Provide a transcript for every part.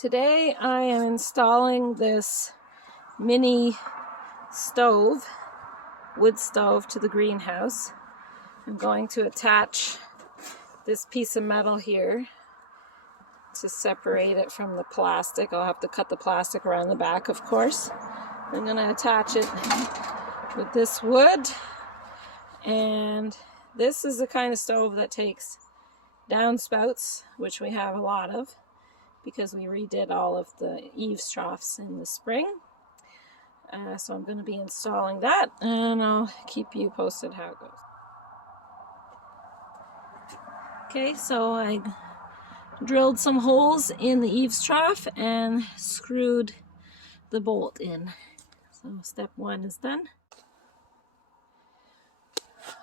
Today I am installing this mini stove, wood stove, to the greenhouse. I'm going to attach this piece of metal here to separate it from the plastic. I'll have to cut the plastic around the back, of course. I'm going to attach it with this wood, and this is the kind of stove that takes downspouts, which we have a lot of because we redid all of the eaves troughs in the spring. So I'm going to be installing that, and I'll keep you posted how it goes. Okay, so I drilled some holes in the eaves trough and screwed the bolt in. So step one is done.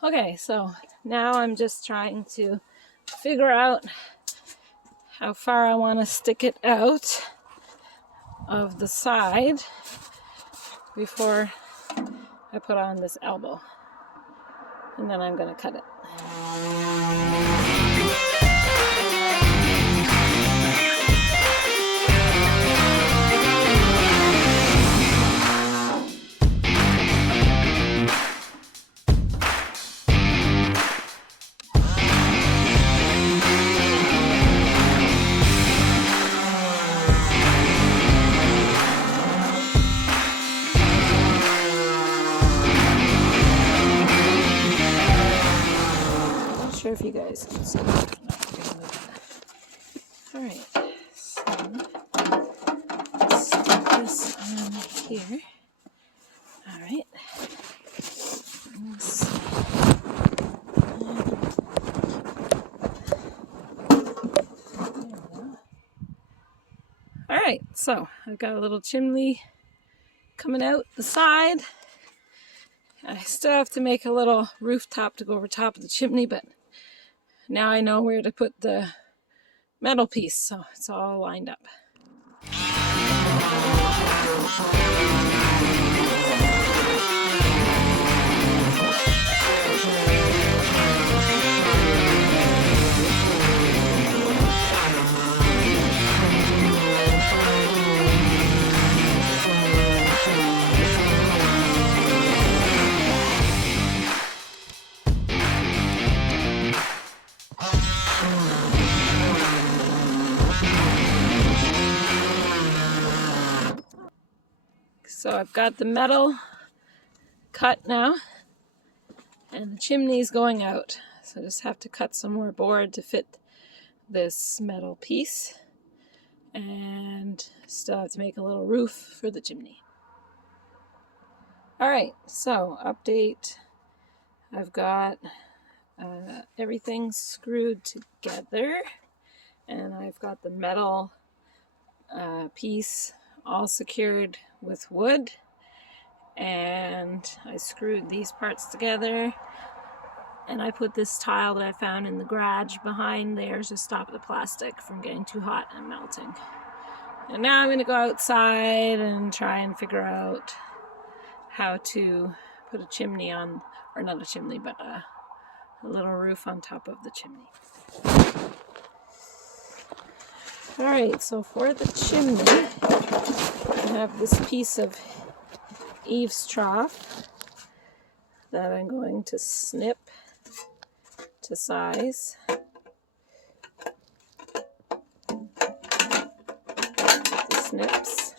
Okay, so now I'm just trying to figure out how far I want to stick it out of the side before I put on this elbow, and then I'm going to cut it. If you guys can see. Alright, so let's stick this on here. Alright. Alright, so I've got a little chimney coming out the side. I still have to make a little rooftop to go over top of the chimney, but now I know where to put the metal piece, so it's all lined up. So I've got the metal cut now, and the chimney's going out. So I just have to cut some more board to fit this metal piece, and still have to make a little roof for the chimney. Alright, so update. I've got everything screwed together, and I've got the metal piece all secured with wood, and I screwed these parts together, and I put this tile that I found in the garage behind there to stop the plastic from getting too hot and melting. And now I'm going to go outside and try and figure out how to put a chimney on, or not a chimney, but a little roof on top of the chimney. Alright, so for the chimney, I have this piece of eaves trough that I'm going to snip to size. The snips.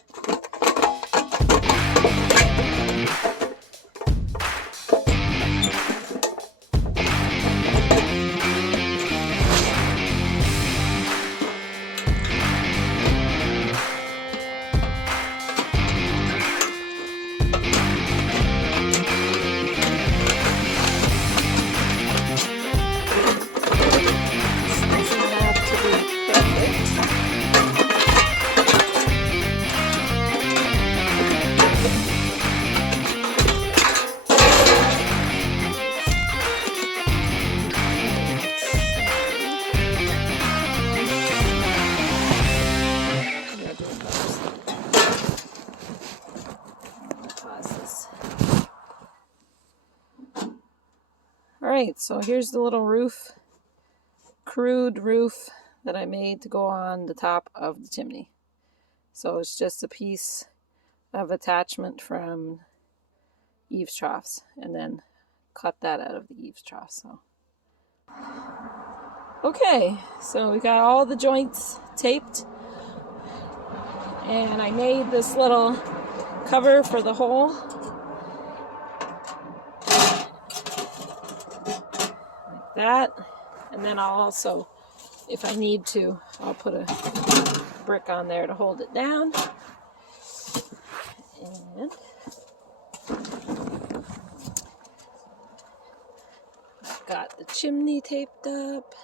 Alright, so here's the little roof, crude roof that I made to go on the top of the chimney. So it's just a piece of attachment from eaves troughs, and then cut that out of the eaves trough. So okay, so we got all the joints taped, and I made this little cover for the hole like that. And then I'll also, if I need to, I'll put a brick on there to hold it down. And I've got the chimney taped up.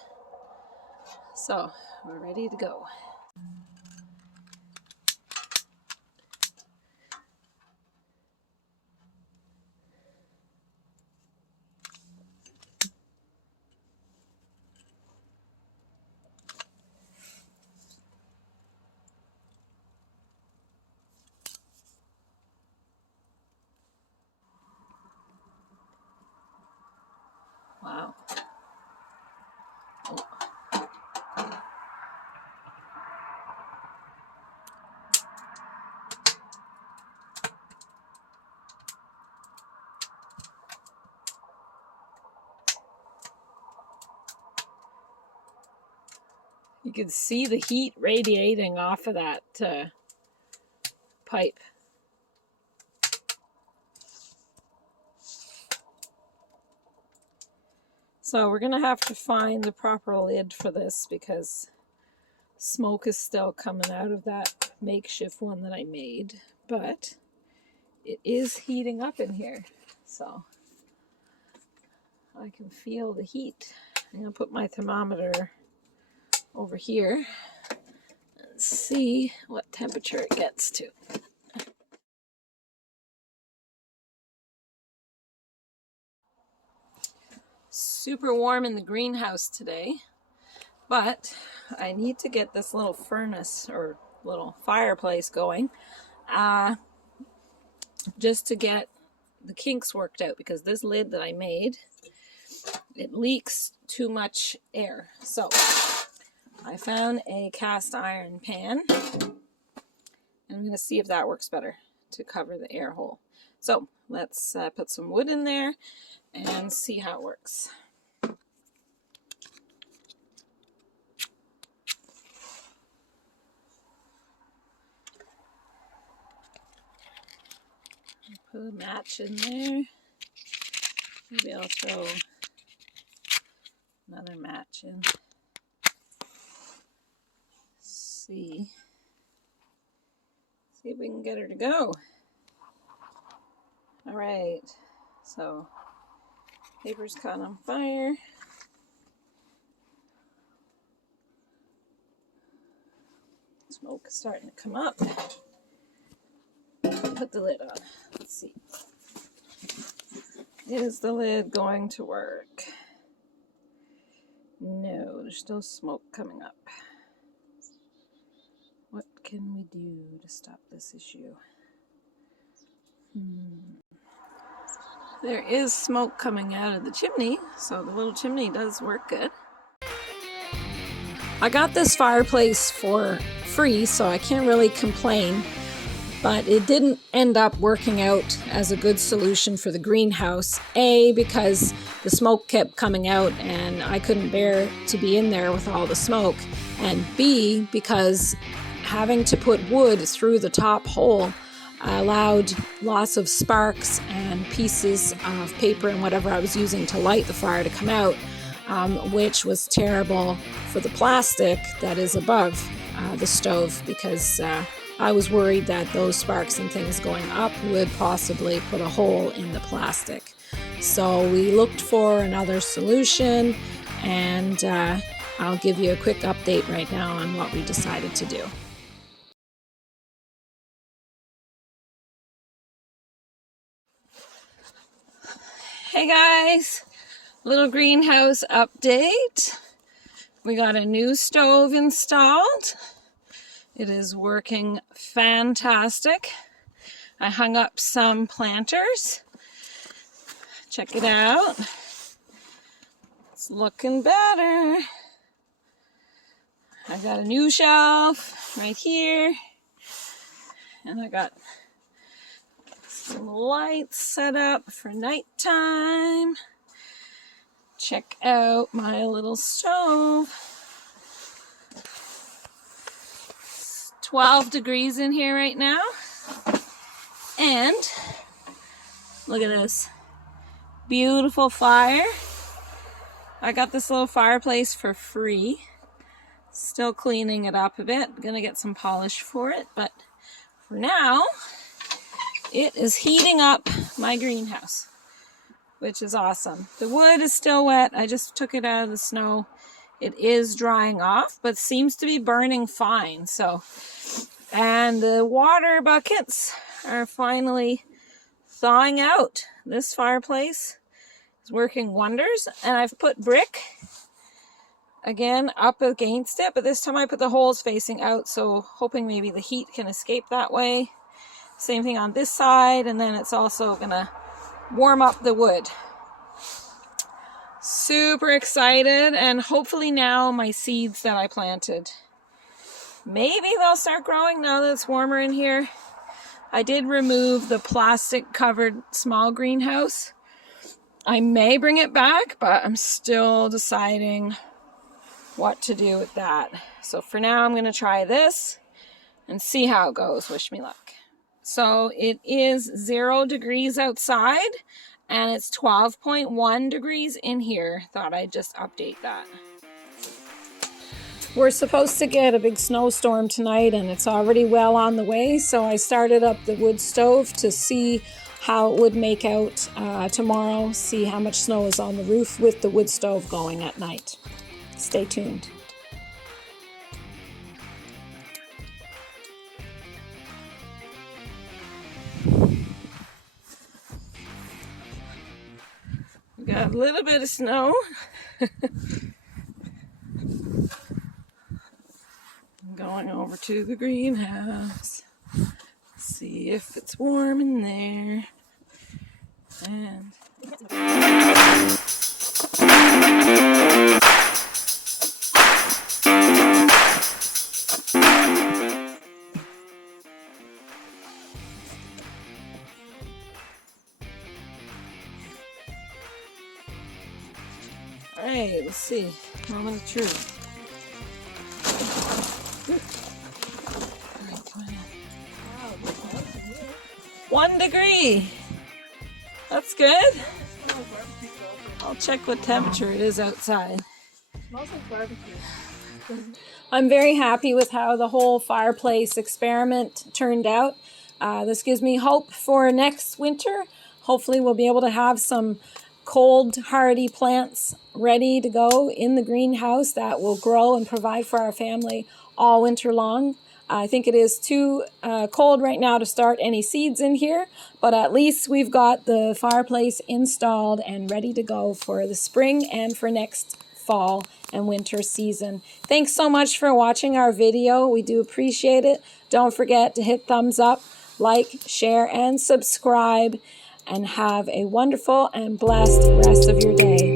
So we're ready to go. Wow. Oh. You can see the heat radiating off of that pipe. So we're gonna have to find the proper lid for this because smoke is still coming out of that makeshift one that I made, but it is heating up in here, so I can feel the heat. I'm gonna put my thermometer over here and see what temperature it gets to. Super warm in the greenhouse today, but I need to get this little furnace or little fireplace going just to get the kinks worked out, because this lid that I made, it leaks too much air. So I found a cast iron pan, and I'm going to see if that works better to cover the air hole. So let's put some wood in there and see how it works. Put a match in there. Maybe I'll throw another match in. See if we can get her to go. All right, so paper's caught on fire. Smoke is starting to come up. Put the lid on. Let's see. Is the lid going to work? No, there's still smoke coming up. What can we do to stop this issue? There is smoke coming out of the chimney, so the little chimney does work good. I got this fireplace for free, so I can't really complain, but it didn't end up working out as a good solution for the greenhouse. A, because the smoke kept coming out and I couldn't bear to be in there with all the smoke, and B, because having to put wood through the top hole allowed lots of sparks and pieces of paper and whatever I was using to light the fire to come out, which was terrible for the plastic that is above the stove, because I was worried that those sparks and things going up would possibly put a hole in the plastic. So we looked for another solution, and I'll give you a quick update right now on what we decided to do. Hey guys, little greenhouse update. We got a new stove installed. It is working fantastic. I hung up some planters. Check it out. It's looking better. I got a new shelf right here. And I got some lights set up for nighttime. Check out my little stove. It's 12 degrees in here right now. And look at this beautiful fire. I got this little fireplace for free. Still cleaning it up a bit. Gonna get some polish for it, but for now, it is heating up my greenhouse, which is awesome. The wood is still wet. I just took it out of the snow. It is drying off, but seems to be burning fine. And the water buckets are finally thawing out. This fireplace is working wonders, and I've put brick again up against it, but this time I put the holes facing out, so hoping maybe the heat can escape that way. Same thing on this side, and then it's also gonna warm up the wood. Super excited, and hopefully now my seeds that I planted, maybe they'll start growing now that it's warmer in here. I did remove the plastic covered small greenhouse. I may bring it back, but I'm still deciding what to do with that. So for now, I'm going to try this and see how it goes. Wish me luck. So it is 0 degrees outside and it's 12.1 degrees in here. Thought I'd just update that. We're supposed to get a big snowstorm tonight and it's already well on the way. So I started up the wood stove to see how it would make out tomorrow. See how much snow is on the roof with the wood stove going at night. Stay tuned. We got a little bit of snow. I'm going over to the greenhouse. See if it's warm in there. And alright, let's see. Moment of truth. 1 degree. That's good. I'll check what temperature it is outside. Smells like barbecue. I'm very happy with how the whole fireplace experiment turned out. This gives me hope for next winter. Hopefully we'll be able to have some cold, hardy plants ready to go in the greenhouse that will grow and provide for our family all winter long. I think it is too cold right now to start any seeds in here, but at least we've got the fireplace installed and ready to go for the spring and for next fall and winter season. Thanks so much for watching our video. We do appreciate it. Don't forget to hit thumbs up, like, share, and subscribe, and have a wonderful and blessed rest of your day.